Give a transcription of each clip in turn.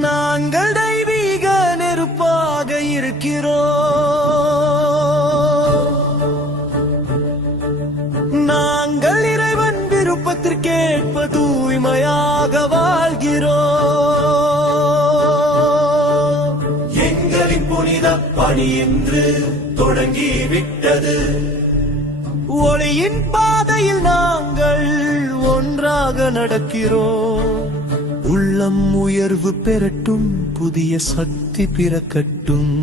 நாங்கள் தெய்வீக நெருப்பாக இருக்கிறோம். நாங்கள் இறைவன் விருப்பத்திற்கேற்ப தூய்மையாக வாழ்கிறோம். எங்களின் புனித பணி என்று தொடங்கிவிட்டது. ஒளியின் பாதையில் நாங்கள் ஒன்றாக நடக்கிறோம். உள்ளம் உயர்வு பெறட்டும் புதிய சக்தி பிறக்கட்டும்.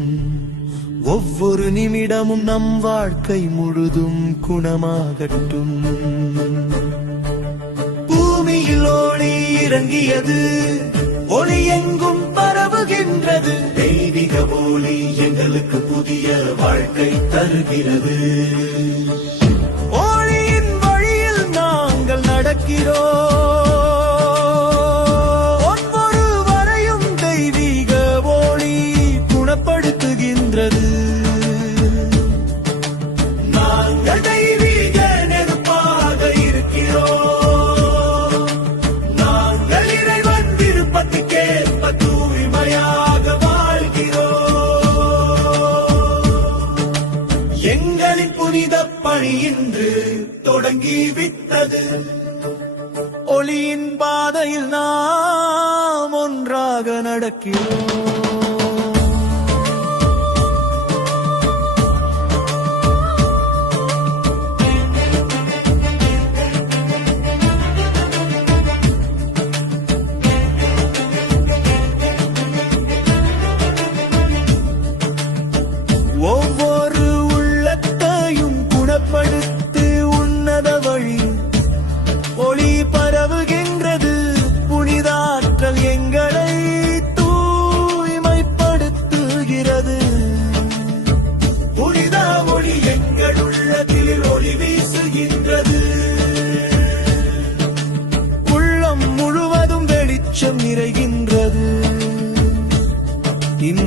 ஒவ்வொரு நிமிடமும் நம் வாழ்க்கை முழுதும் குணமாகட்டும். பூமியில் ஒளி இறங்கியது ஒளி எங்கும் பரவுகின்றது. தெய்வீக ஒளி எங்களுக்கு புதிய வாழ்க்கை தருகிறது. ஒளியின் வழியில் நாங்கள் நடக்கிறோம். நின்றது. நாங்கள் தெய்வீக நெருப்பாக இருக்கிறோம். நாங்கள் இறைவன் விருப்பத்துக்கேற்ப தூய்மையாக வாழ்கிறோம். எங்களின் புனித பணி இன்று தொடங்கி விட்டது. ஒளியின் பாதையில் நாம் ஒன்றாக நடக்கிறோம்.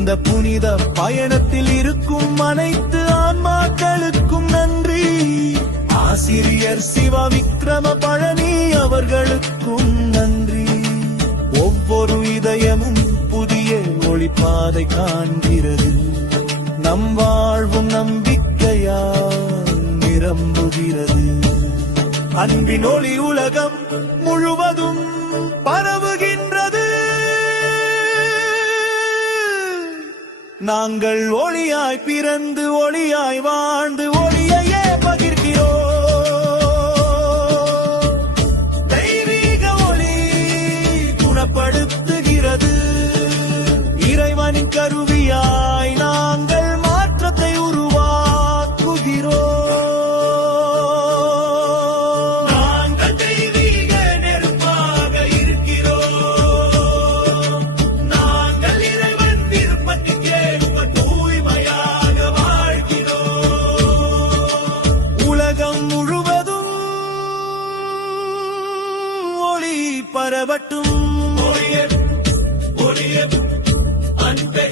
இந்த புனித பயணத்தில் இருக்கும் அனைத்து ஆன்மாக்களுக்கும் நன்றி. ஆசிரியர் சிவ விக்ரம பழனி அவர்களுக்கும் நன்றி. ஒவ்வொரு இதயமும் புதிய ஒளிப்பாதை காண்கிறது. நம் வாழ்வும் நம்பிக்கையால் நிரம்புகிறது. அன்பின் ஒளி உலகம் முழுவதும் பரவுகின்றது நாங்கள் ஒளியாய் பிறந்து ஒளியாய் வாழ்ந்து ஒளியையே பகிர்கிறோம். தெய்வீக ஒளி குணப்படுத்துகிறது. இறைவனின் கருவியாய் நாங்கள் மாற்றத்தை உருவாக்குகிறோம். புறப்பட்டும் அன்பே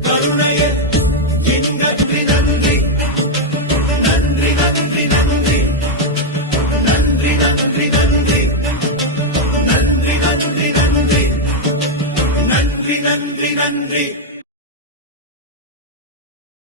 கருணையர் இன்றி நன்றி. நன்றி நன்றி நன்றி. நன்றி நன்றி நன்றி. நன்றி நன்றி நன்றி. நன்றி நன்றி நன்றி.